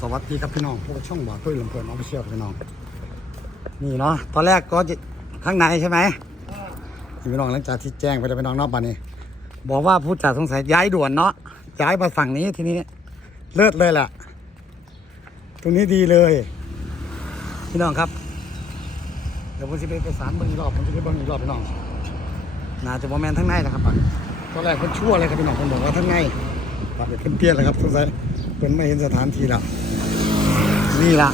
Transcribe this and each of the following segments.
สวัสดีครับพี่น้องพวกช่องบ่อตุ้ยลำเพลินออฟฟิเชียลพี่น้อง นี่เนาะตอนแรกก็จะข้างในใช่ไหมที่พี่น้องหลังจากที่แจ้งไปแล้วพี่น้องนอกบ้านนี้ บอกว่าผู้จัดสงสัยย้ายด่วนเนาะย้ายมาฝั่งนี้ทีนี้เลิศเลยแหละตรงนี้ดีเลย พี่น้องครับ เดี๋ยวผมจะไปไปสารเบิ้งอีกรอบผมจะไปเบิ้งอีกรอบพี่น้องน่าจะบอแมนทั้งในแหละครับตอนแรกเพิ่นชั่วเลยครับพี่น้องเพิ่นบอกว่าทั้งในบัดเดี๋ยวเพิ่นเปลี่ยนเลยครับสงสัยเพิ่นไม่เห็นสถานที่แล้ว นี่ละ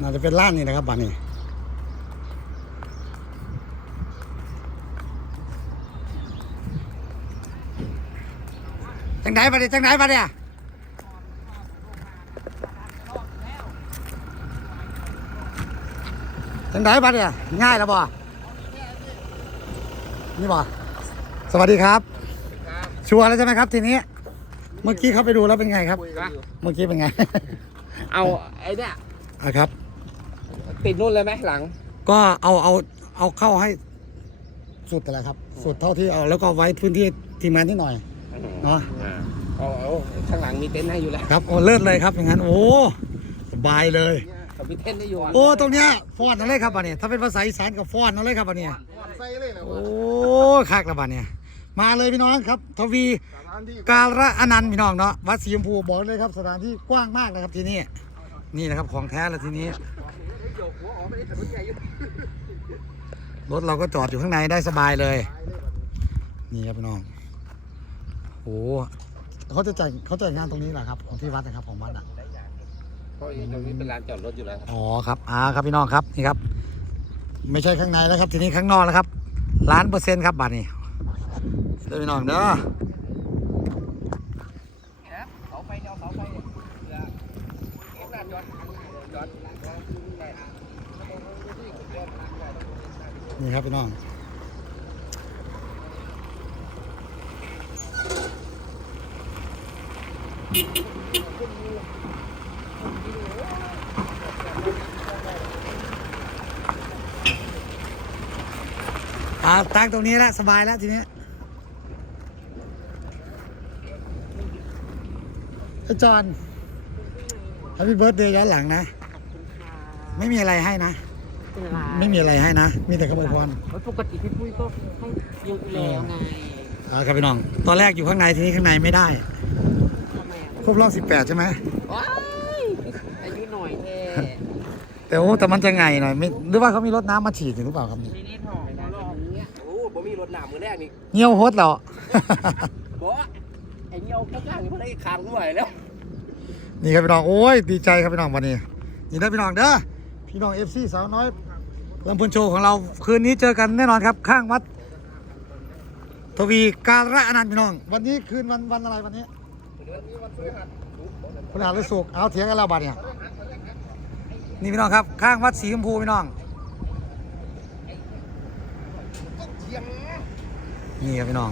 น่าจะเป็นร้านนี่นะครับบัดนี้จังไหนบัดนี้จังไหนบัดเนี่ยจังไหนบัดเนี่ยง่ายแล้วบ่นี่บ่ สวัสดีครับ ชัวร์แล้วใช่ไหมครับ ทีนี้ เมื่อกี้เขาไปดูแล้วเป็นไงครับ เมื่อกี้เป็นไง เอาไอ้เนี่ยอะครับ ติดนู่นเลยไหมหลัง ก็เอาเอาเอาเข้าให้สุดแต่ละครับ สุดเท่าที่เอาแล้วก็ไว้พื้นที่ทีมงานนิดหน่อยเนาะเอาเอาข้างหลังมีเต็นท์ให้อยู่แล้วครับโอ้เลิศเลยครับอย่างนั้นโอ้สบายเลยเขามีเต็นท์ให้อยู่โอ้ตรงเนี้ยฟ้อนอะไรครับอันนี้ถ้าเป็นภาษาอีสานก็ฟ้อนอะไรครับอันนี้ใส่เลยนะโอ้คักละบัดเนี่ย มาเลยพี่น้องครับ ทวีการะอนันต์พี่น้องเนาะวัดสีชมพูบอกเลยครับสถานที่กว้างมากนะครับที่นี่นี่นะครับของแท้แล้วทีนี้รถเราก็จอดอยู่ข้างในได้สบายเลย นี่ครับพี่น้องโอ้เขาจะจัดเขาจัดงานตรงนี้แหละครับของที่วัดนะครับของวัดอะเพราะตรงนี้เป็นลานจอดรถอยู่แล้วครับอ๋อครับอ่าครับพี่น้องครับนี่ครับ ไม่ใช่ข้างในแล้วครับ ทีนี้ข้างนอกแล้วครับล้านเปอร์เซ็นต์ครับบัตรนี่ เด้อพี่น้องเด้อเขาไปเดี๋ยวเขาไปเดี๋ยวเอ็กซ์ลานจอดจอดนี่ครับพี่น้องอ่าตั้งตรงนี้แล้วสบายแล้วทีนี้ ไอ้จอนแฮปปี้เบิร์ดเดย์ย้อนหลังนะ ไม่มีอะไรให้นะ ไม่มีอะไรให้นะ มีแต่คำอวยพรปกติพี่ปุ้ยก็ให้เยอะอยู่แล้วไงเอาครับพี่น้อง ตอนแรกอยู่ข้างในทีนี้ข้างในไม่ได้ทำไมอะครบรอบ18 ใช่ไหมว้ายอายุหน่อยแท้แต่โอ้แต่มันจะไงหน่อยไม่หรือว่าเขามีรถน้ำมาฉีดหรือเปล่าครับนี่ไม่ได้ถอยนะรอบนี้โอ้ผมมีรถหนามมือแรกนี่เงี้ยวโฮดเหรอบอกไอ้เงี้ยวก้างๆนี่เพิ่งได้คางด้วยแล้ว นี่ครับพี่น้องโอ้ยดีใจครับพี่น้องวันนี้ นี่เด้พี่น้องเด้อพี่น้องเอฟซีสาวน้อยลำพูนโชว์ของเราคืนนี้เจอกันแน่นอนครับข้างวัด ทวีการะอนันต์พี่น้อง วันนี้คืนวันวันอะไรวันนี้พฤหัสหรือศุกร์เอาเถียงกันแล้วบัดเนี่ยนี่พี่น้องครับข้างวัดสีชมพูพี่น้องนี่ครับพี่น้อง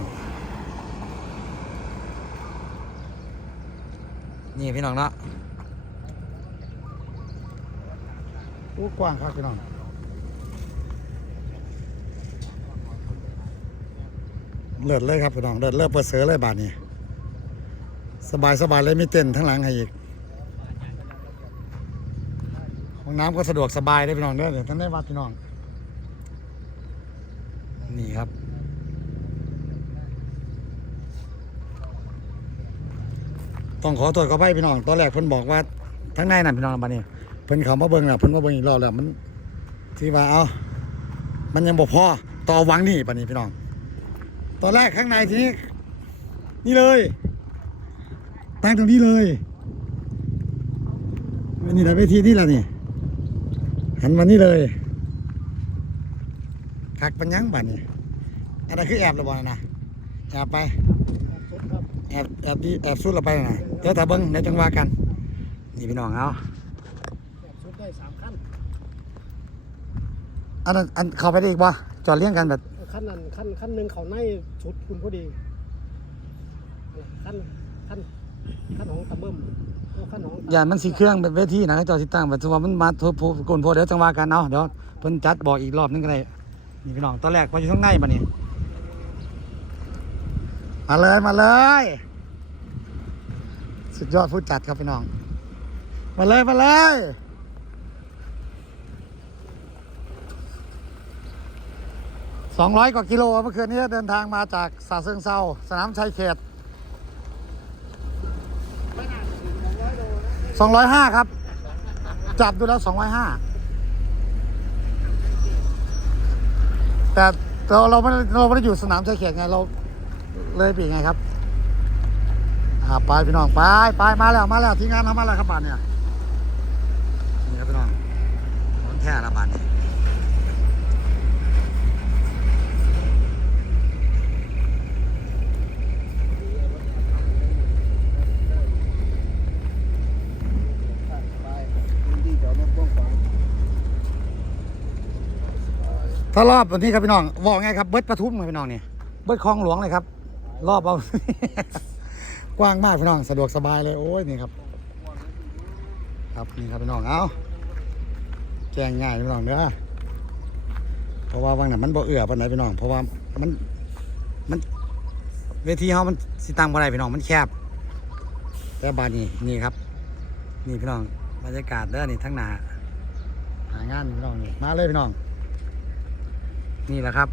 นี่พี่น้องเนาะอู้กว้างครับพี่น้องเลิศเลยครับพี่น้องเลิศเลิศเปิดเสือเลยบาทนี้ สบายสบายเลยไม่เต้นทั้งหลังให้อีกห้องน้ำก็สะดวกสบายเลยพี่น้องเด้อเดี๋ยวท่านได้วัดพี่น้อง นี่ครับ ต้องขอโทษขออภัยพี่น้อง ตอนแรกเพิ่นบอกว่าทั้งในนั่นพี่น้องบัดนี้เพิ่นเขามาเบิ่งแล้วเพิ่นมาเบิ่งอีกรอบแล้วมันที่ว่าเอามันยังบ่พอต่อวังนี่บัดนี้พี่น้อง ตอนแรกข้างในทีนี้นี่เลยตั้งตรงนี้เลยนี่แหละเวทีนี่แหละนี่หันมานี่เลยคักปัญญังบัดนี้อันนั้นคือแอบระบอนนะแอบไป แอบแอบดีแอบสุดเราไปนะเดี๋ยวแต่เบิ้งเดี๋ยวจังว่ากัน นี่พี่น้องเอาชุดได้สามขั้นอันนั้นอันเข้าไปได้อีกบ่จอดเลี้ยงกันแบบขั้นนั้นขั้นขั้นหนึ่งเขาในชุดคุณพอดีขั้นขั้นขั้นของตะเบิ้มขั้นของอย่างมันสีเครื่องเป็นเวทีนะให้จอดติดตั้งแบบว่ามันมาทุบๆกลนโพเดี๋ยวจังว่ากันเอาเดี๋ยวเพิ่นจัดบอกอีกรอบนึงก็ได้นี่พี่น้องตอนแรกว่าอยู่ข้างในบัดนี้ มาเลยมาเลย สุดยอดผู้จัดครับพี่น้อง มาเลยมาเลยสองร้อยกว่ากิโลเมื่อคืนนี้เดินทางมาจากสาเซิงเซาสนามชัยเขตสองร้อยห้าครับ จับดูแล้วสองร้อยห้าแต่เราเราไม่เราไม่ได้อยู่สนามชัยเขตไงเรา เลยปีกไงครับอ่าไปพี่น้องไปไปมาแล้วมาแล้วทีมงานทำมาแล้วครับบานเนี่ยนี่ครับพี่น้องมันแท้ละบานเนี่ยถ้ารอบวันนี้ครับพี่น้องบอกไงครับเบิร์ดปทุมครับพี่น้องเนี่ยเบิร์ดคลองหลวงเลยครับ รอบเอา กว้างมากพี่น้องสะดวกสบายเลยโอ้ยนี่ครับ ครับนี่ครับพี่น้องเอาแจ้งง่ายพี่น้องเด้อเพราะว่าวังนั้นมันบ่เอื้อปานไหนพี่น้อง เพราะว่ามันมันเวทีเฮามันสิตั้งบ่ได้พี่น้องมันแคบ แต่บานนี้นี่ครับ นี่พี่น้องบรรยากาศเด้อนี่ทั้งหนาหางานพี่น้องนี่มาเลยพี่น้อง นี่แหละครับ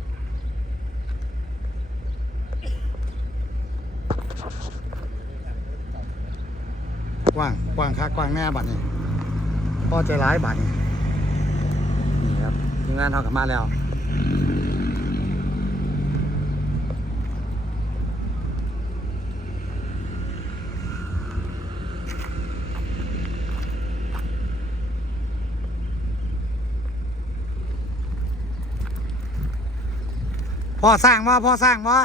กว้างกว้างคักกว้างแน่บัดนี้พ่อใจร้ายบัดนี้นี่ครับทีมงานเท่ากลับมาแล้วพ่อสร้างมาพ่อสร้างมา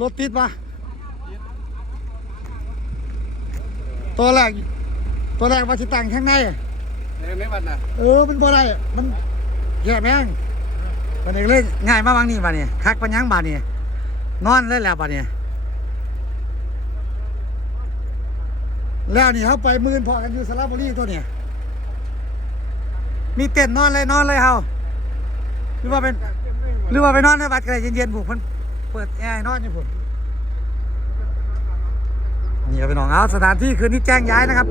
รถติดปะ ตัวแรก ตัวแรกว่าสิตั้งข้างในเฮ้ยไม่บัดนะเออ มันบ่ได้ มันแย่แม่งวันนี้เลยง่ายมากบางนี่บานี่คักปัญญังบานี่นอนเลยแล้วบานี่แล้วนี่เขาไปหมื่นพอกันอยู่สระบุรีตัวเนี่ยมีเต็นท์นอนเลยนอนเลยเฮาหรือว่าเป็นหรือว่าไปนอนในวัดกันเลยเย็นๆผูกมันเปิดแอร์ให้นอนอยู่ผม นี่ครับพี่น้องเอาสถานที่คืนนี้แจ้งย้ายนะครับ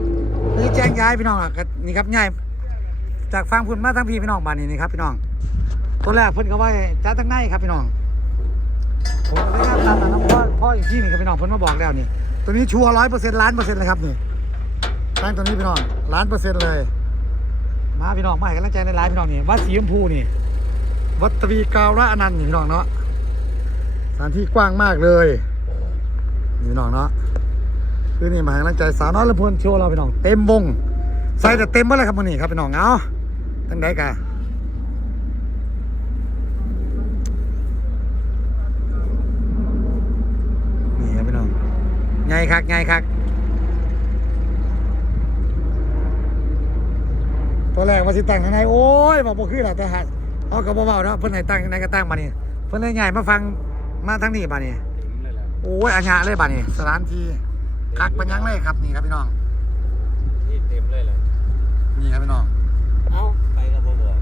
นี่แจ้งย้ายพี่น้องอะนี่ครับย้ายจากฟังพุ่นมาทั้งพี่พี่น้องบ้านนี้นี่ครับพี่น้องตัวแรกเพิ่นก็ว่าจ้าตั้งในครับพี่น้องผมก็ได้ตามนั้นนะพ่อพ่ออยู่ที่นี่ครับพี่น้องเพิ่นมาบอกแล้วนี่ตัวนี้ชัวร์ร้อยเปอร์เซ็นต์ล้านเปอร์เซ็นต์เลยครับนี่ตั้งตัวนี้พี่น้องล้านเปอร์เซ็นต์เลย มาพี่น้องมาให้กำลังใจในไลฟ์พี่น้องนี่วัดสีชมพูนี่วัดตรีกาวระอนันต์นี่พี่น้องเนาะสถานที่กว้างมากเลยนี่พี่น้องเนาะ คือนี่หมายกำลังใจสาวน้อยละพลโชว์เราพี่น้องเต็มวง ใส่แต่เต็มหมดเลยครับวันนี้ครับพี่น้องเอาตั้งใดกะนี่ครับพี่น้องไงคักไงคักตัวแรกว่าสิตั้งข้างในโอ้ยบอกบ่คือหรอกแต่หาเอากระเบาๆเนาะเพิ่นให้ตั้งข้างในก็ตั้งมานี่เพิ่นเลยใหญ่มาฟังมาทั้งนี้บานี่เลยแหละโอ้ยอัญญาเลยบานี่สถานที่ คักเป็นหยังเลยครับนี่ครับพี่น้อง ที่เต็มเลยแหละนี่ครับพี่น้องเอ้าไปกับบ่บอก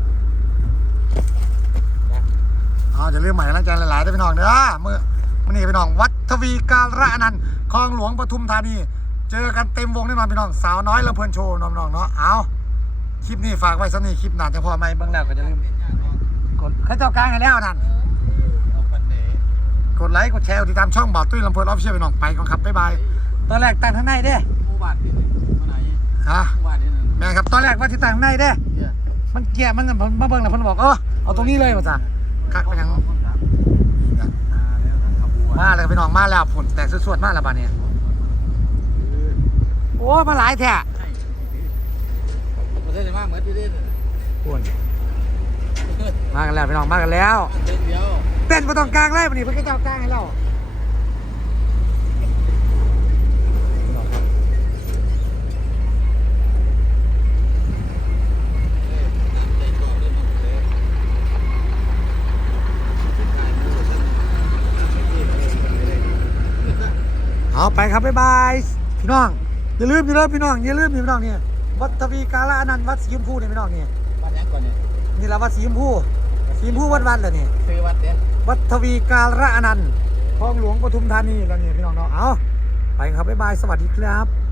เอาจะเรื่องใหม่ร่างใจหลายๆด้วยพี่น้องเด้อมือมันนี่พี่น้อง วัดทวีการะอนันต์คลองหลวงปทุมธานี เจอกันเต็มวงแน่นอนพี่น้องสาวน้อยละเพลินโชว์น้องๆเนาะเอาคลิปนี้ฝากไว้สักนี่คลิปหนาจะพอไหมเบื้องแล้วก็จะลืมกดเข้าเจ้ากลางให้แล้วนั่นเอาปันเดกดไลค์กดแชร์กดติดตามช่องบ่าวตุ้ยลำเพลินออฟเชียลพี่น้องไปก่อนครับบ๊ายบาย ตอนแรกตั้งข้างในเด้ผู้บาดเป็นมาไหนฮะผู้บาดนี่นึงแม่ครับตอนแรกว่าที่ตั้งข้างในเด้เนี่ยมันเกลียมันผมมาเบิ่งแล้วเพิ่นบอกเออเอาตรงนี้เลยมาจ้ะคักไปยังมาเลยพี่น้องมาแล้วผลแตกสวดๆมาแล้วบ้านนี้โอ้มาหลายแท้ประเทศจะมากเหมือนที่นี่ปวนมากันแล้วพี่น้องมากันแล้วเส้นเดียว เต้นมาตรงกลางเลยวันนี้เพิ่นก็เจ้ากลางให้เรา เอาไปครับบ๊ายบายพี่น้องอย่าลืมอย่าลืมพี่น้องอย่าลืมพี่น้องเนี่ยวัดทวีกาลาอนันต์วัดสีชมพูเนี่ยพี่น้องเนี่ยบ้านยังก่อนเนี่ยนี่ละวัดสีชมพูสีชมพูวัดวัดเหรอนี่ซื้อวัดเด้วัดทวีกาลาอนันต์คลองหลวงปทุมธานีแล้วนี่พี่น้องเนาะเอาไปครับบ๊ายบายสวัสดีครับ